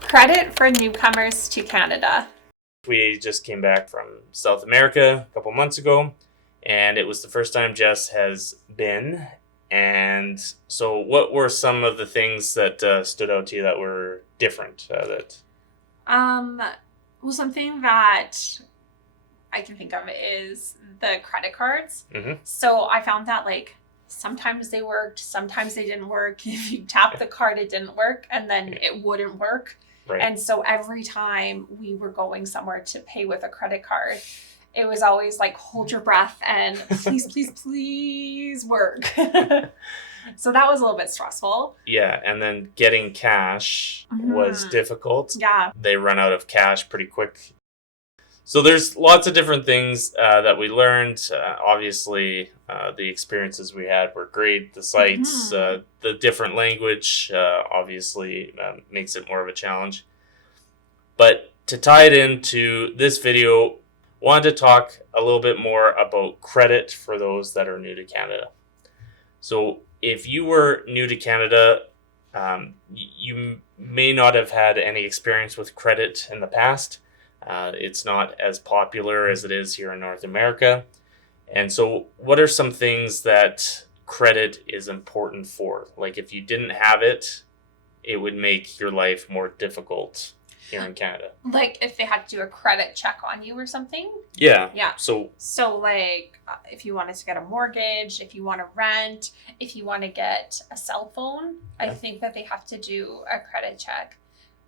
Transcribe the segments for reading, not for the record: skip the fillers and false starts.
Credit for newcomers to Canada. We just came back from South America a couple months ago, and it was the first time Jess has been. And so what were some of the things that stood out to you that were different? Well, something that I can think of is the credit cards. Mm-hmm. So I found that sometimes they worked, sometimes they didn't work. If you tap the card, it didn't work, and then it wouldn't work. Right. And so every time we were going somewhere to pay with a credit card, it was always hold your breath and please, please, please work. So that was a little bit stressful. Yeah, and then getting cash was difficult. Yeah. They run out of cash pretty quick. So there's lots of different things that we learned. Obviously, the experiences we had were great. The sites, the different language, obviously makes it more of a challenge. But to tie it into this video, wanted to talk a little bit more about credit for those that are new to Canada. So if you were new to Canada, you may not have had any experience with credit in the past. It's not as popular as it is here in North America. And so what are some things that credit is important for? Like if you didn't have it, it would make your life more difficult here in Canada. Like if they had to do a credit check on you or something? Yeah. Yeah. So if you wanted to get a mortgage, if you want to rent, if you want to get a cell phone, I think that they have to do a credit check.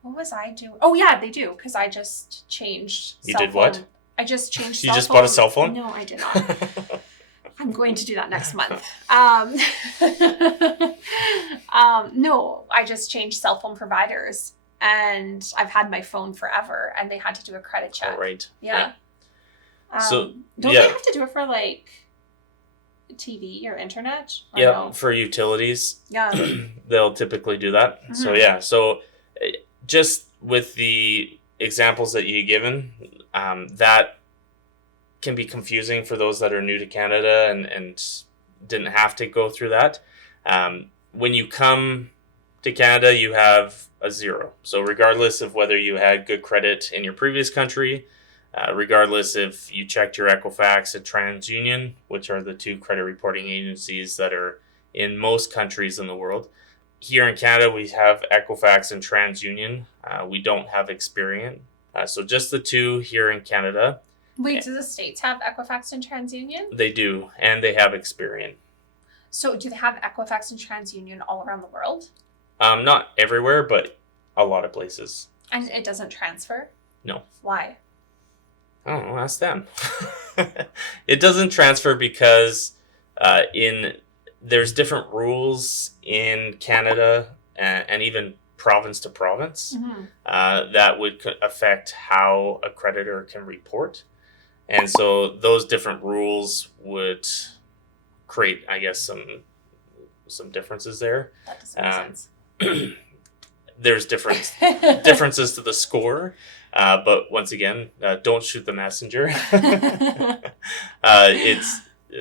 What was I doing? Oh, yeah, they do, because I just changed you cell did phone. what? I just changed You cell just phone. bought a cell phone? No, I did not. I'm going to do that next month. No, I just changed cell phone providers, and I've had my phone forever, and they had to do a credit check. Oh, right. Yeah. So don't they have to do it for TV or internet? Or yeah, no? for utilities. Yeah. They'll typically do that. Mm-hmm. So yeah, just with the examples that you've given, that can be confusing for those that are new to Canada and didn't have to go through that. When you come to Canada, you have a zero. So regardless of whether you had good credit in your previous country, regardless if you checked your Equifax and TransUnion, which are the two credit reporting agencies that are in most countries in the world. Here in Canada, we have Equifax and TransUnion. We don't have Experian. So just the two here in Canada. Wait, do the States have Equifax and TransUnion? They do, and they have Experian. So do they have Equifax and TransUnion all around the world? Not everywhere, but a lot of places. And it doesn't transfer? No. Why? I don't know, ask them. It doesn't transfer because there's different rules in Canada and even province to province that would affect how a creditor can report. And so those different rules would create, I guess, some differences there. That doesn't make sense. There's differences to the score. But once again, don't shoot the messenger.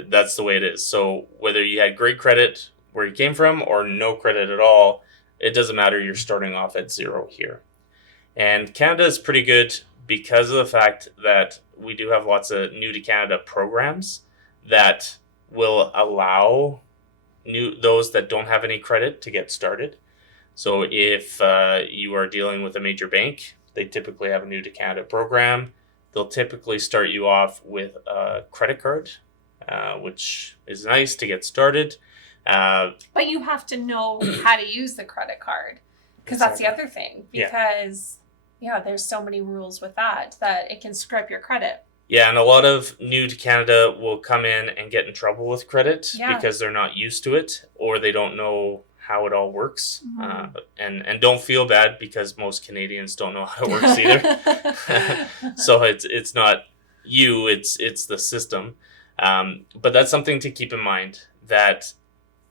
That's the way it is. So whether you had great credit where you came from or no credit at all, it doesn't matter. You're starting off at zero here. And Canada is pretty good because of the fact that we do have lots of new to Canada programs that will allow those that don't have any credit to get started. So if you are dealing with a major bank, they typically have a new to Canada program. They'll typically start you off with a credit card, which is nice to get started. But you have to know how to use the credit card, because that's the other thing. Because there's so many rules with that it can screw up your credit. Yeah, and a lot of new to Canada will come in and get in trouble with credit because they're not used to it or they don't know how it all works. And don't feel bad because most Canadians don't know how it works either. So it's not you, it's the system. But that's something to keep in mind, that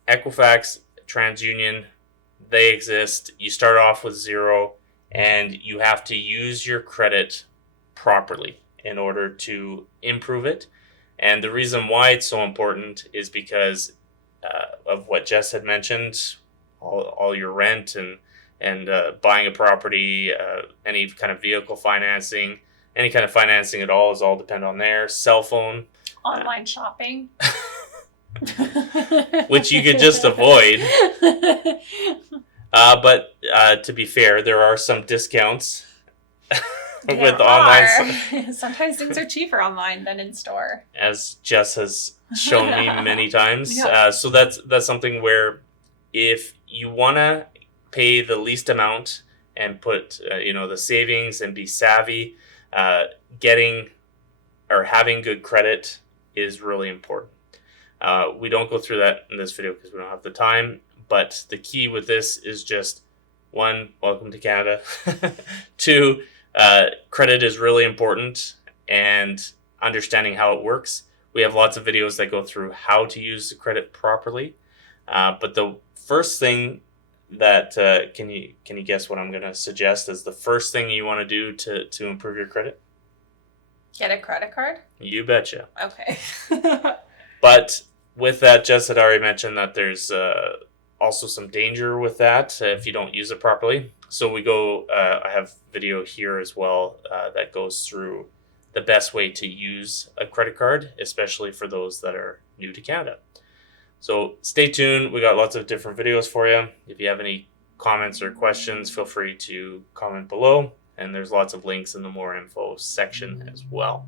Equifax, TransUnion, they exist. You start off with zero and you have to use your credit properly in order to improve it. And the reason why it's so important is because of what Jess had mentioned, all your rent and and buying a property, any kind of vehicle financing, any kind of financing at all is all depend on there. Cell phone. Online shopping. Which you could just avoid. But to be fair, there are some discounts with online. Sometimes things are cheaper online than in store. As Jess has shown me many times. Yeah. So that's something where if you want to pay the least amount and put the savings and be savvy, getting or having good credit is really important. We don't go through that in this video because we don't have the time, but the key with this is just, 1, welcome to Canada. 2, credit is really important, and understanding how it works. We have lots of videos that go through how to use the credit properly. But the first thing that, can you guess what I'm going to suggest is the first thing you want to do to improve your credit? Get a credit card? You betcha. Okay. But with that, Jess had already mentioned that there's also some danger with that if you don't use it properly. So I have video here as well that goes through the best way to use a credit card, especially for those that are new to Canada. So stay tuned. We got lots of different videos for you. If you have any comments or questions, feel free to comment below. And there's lots of links in the more info section as well.